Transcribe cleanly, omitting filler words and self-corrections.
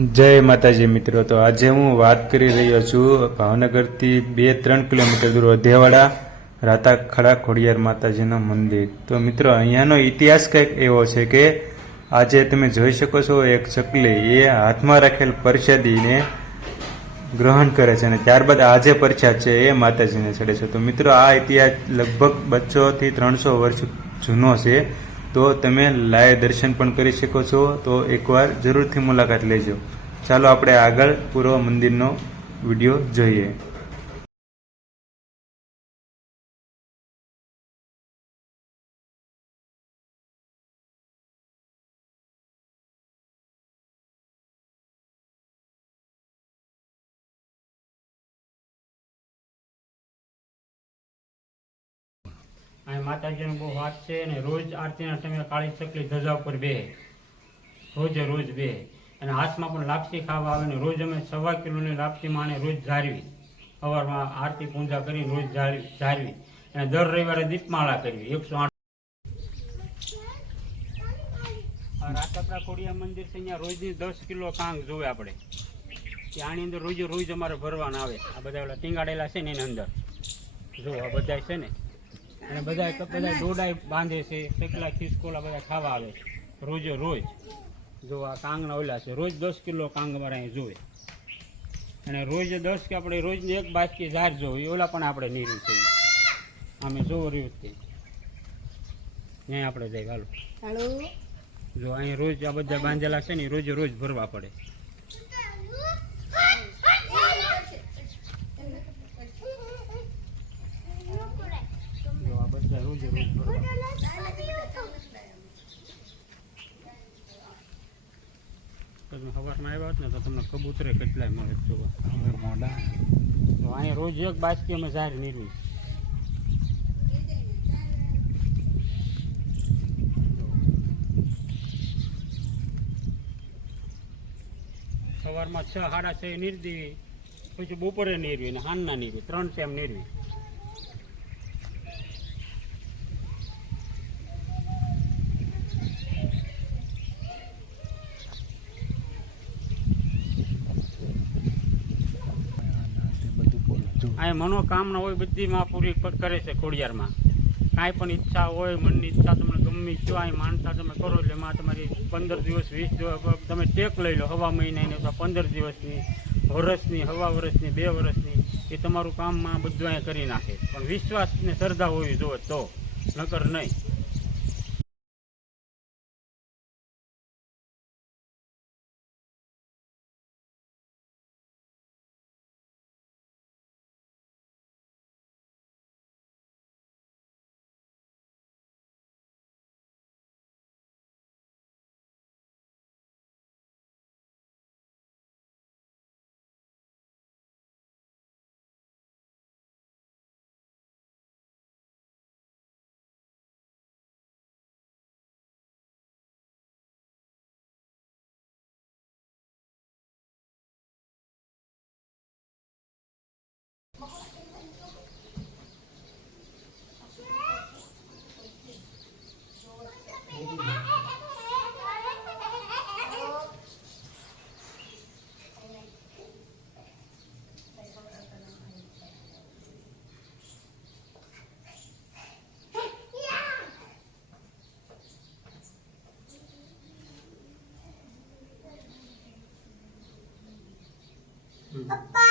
જય માતાજી મિત્રો, તો આજે હું વાત કરી રહ્યો છું ભાવનગરથી 2-3 કિલોમીટર દૂર અધેવાડા રાતાખડા ખોડિયાર માતાજીનું મંદિર। તો મિત્રો અહીંયાનો ઇતિહાસ કંઈક એવો છે કે આજે તમે જોઈ શકો છો એક ચકલી એ હાથમાં રાખેલ પ્રસાદીને ગ્રહણ કરે છે અને ત્યારબાદ આ જે પ્રસાદ છે એ માતાજીને ચડે છે। તો મિત્રો આ ઇતિહાસ લગભગ 200 થી 300 વર્ષ જૂનો છે। તો તમે લાઈવ દર્શન પણ કરી શકો છો, તો એકવાર જરૂરથી મુલાકાત લેજો। ચાલો આપણે આગળ પૂરો મંદિરનો વિડીયો જોઈએ। અહીં માતાજીનો બહુ વાત છે અને રોજ આરતીના ટાઈમે કાળી ચકલી ધજા ઉપર બેહે, રોજે રોજ બેહે અને હાથમાં પણ લાપસી ખાવા આવે ને રોજ અમે 1.25 કિલોની લાપસી માણે રોજ ઝારવી, સવારમાં આરતી પૂજા કરી રોજ ઝારવી અને દર રવિવારે દીપમાળા કરવી 108। રાતાખડા ખોડિયાર મંદિર છે, અહીંયા રોજની 10 કિલો કાંગ જોવે આપણે, કે આની અંદર રોજે રોજ અમારે ભરવાના આવે। આ બધા ઓલા ટીંગાડેલા છે ને એની અંદર જો આ બધા છે ને, અને બધા દોડાઈ બાંધે છે, ચકલા ખિસકોલા બધા ખાવા આવે રોજે રોજ। જો આ કાંગના ઓલા છે, રોજ 10 કિલો કાંગ અમારે અહીં જોવે અને રોજ 10 કે આપણે રોજની એક બાજકી ઝાર જોવે, ઓલા પણ આપણે નીરું છે અમે જોવો રહ્યું જ ત્યાં આપણે જઈ હાલો જો અહીં રોજ આ બધા બાંધેલા છે ને રોજે રોજ ભરવા પડે। રોજ રોજ તમે સવારમાં આવ્યા હોત ને તો તમને કબૂતરે કેટલાય મળે જોવા હવે મોડા। તો અહીંયા રોજ એક બાજકી અમે ઝાર નીરવી, સવારમાં 6-6:30 નીરવી, પછી બપોરે નીરવી ને હાંજના નીરવી, 3 ટાઈમ નીરવી। આ મનોકામના હોય બધી માં પૂરી કરે છે ખોડિયારમાં। કાંઈ પણ ઈચ્છા હોય, મનની ઈચ્છા તમને ગમે જો અહીં માનતા તમે કરો એટલે એમાં તમારી 15 દિવસ 20 દિવસ તમે ટેક લઈ લો, હવા મહિનાની અથવા 15 દિવસની, વર્ષની, હવા વર્ષની, 2 વર્ષની, એ તમારું કામમાં બધું અહીંયા કરી નાખે। પણ વિશ્વાસ ને શ્રદ્ધા હોવી જોઈએ તો, નકર નહીં। Papa.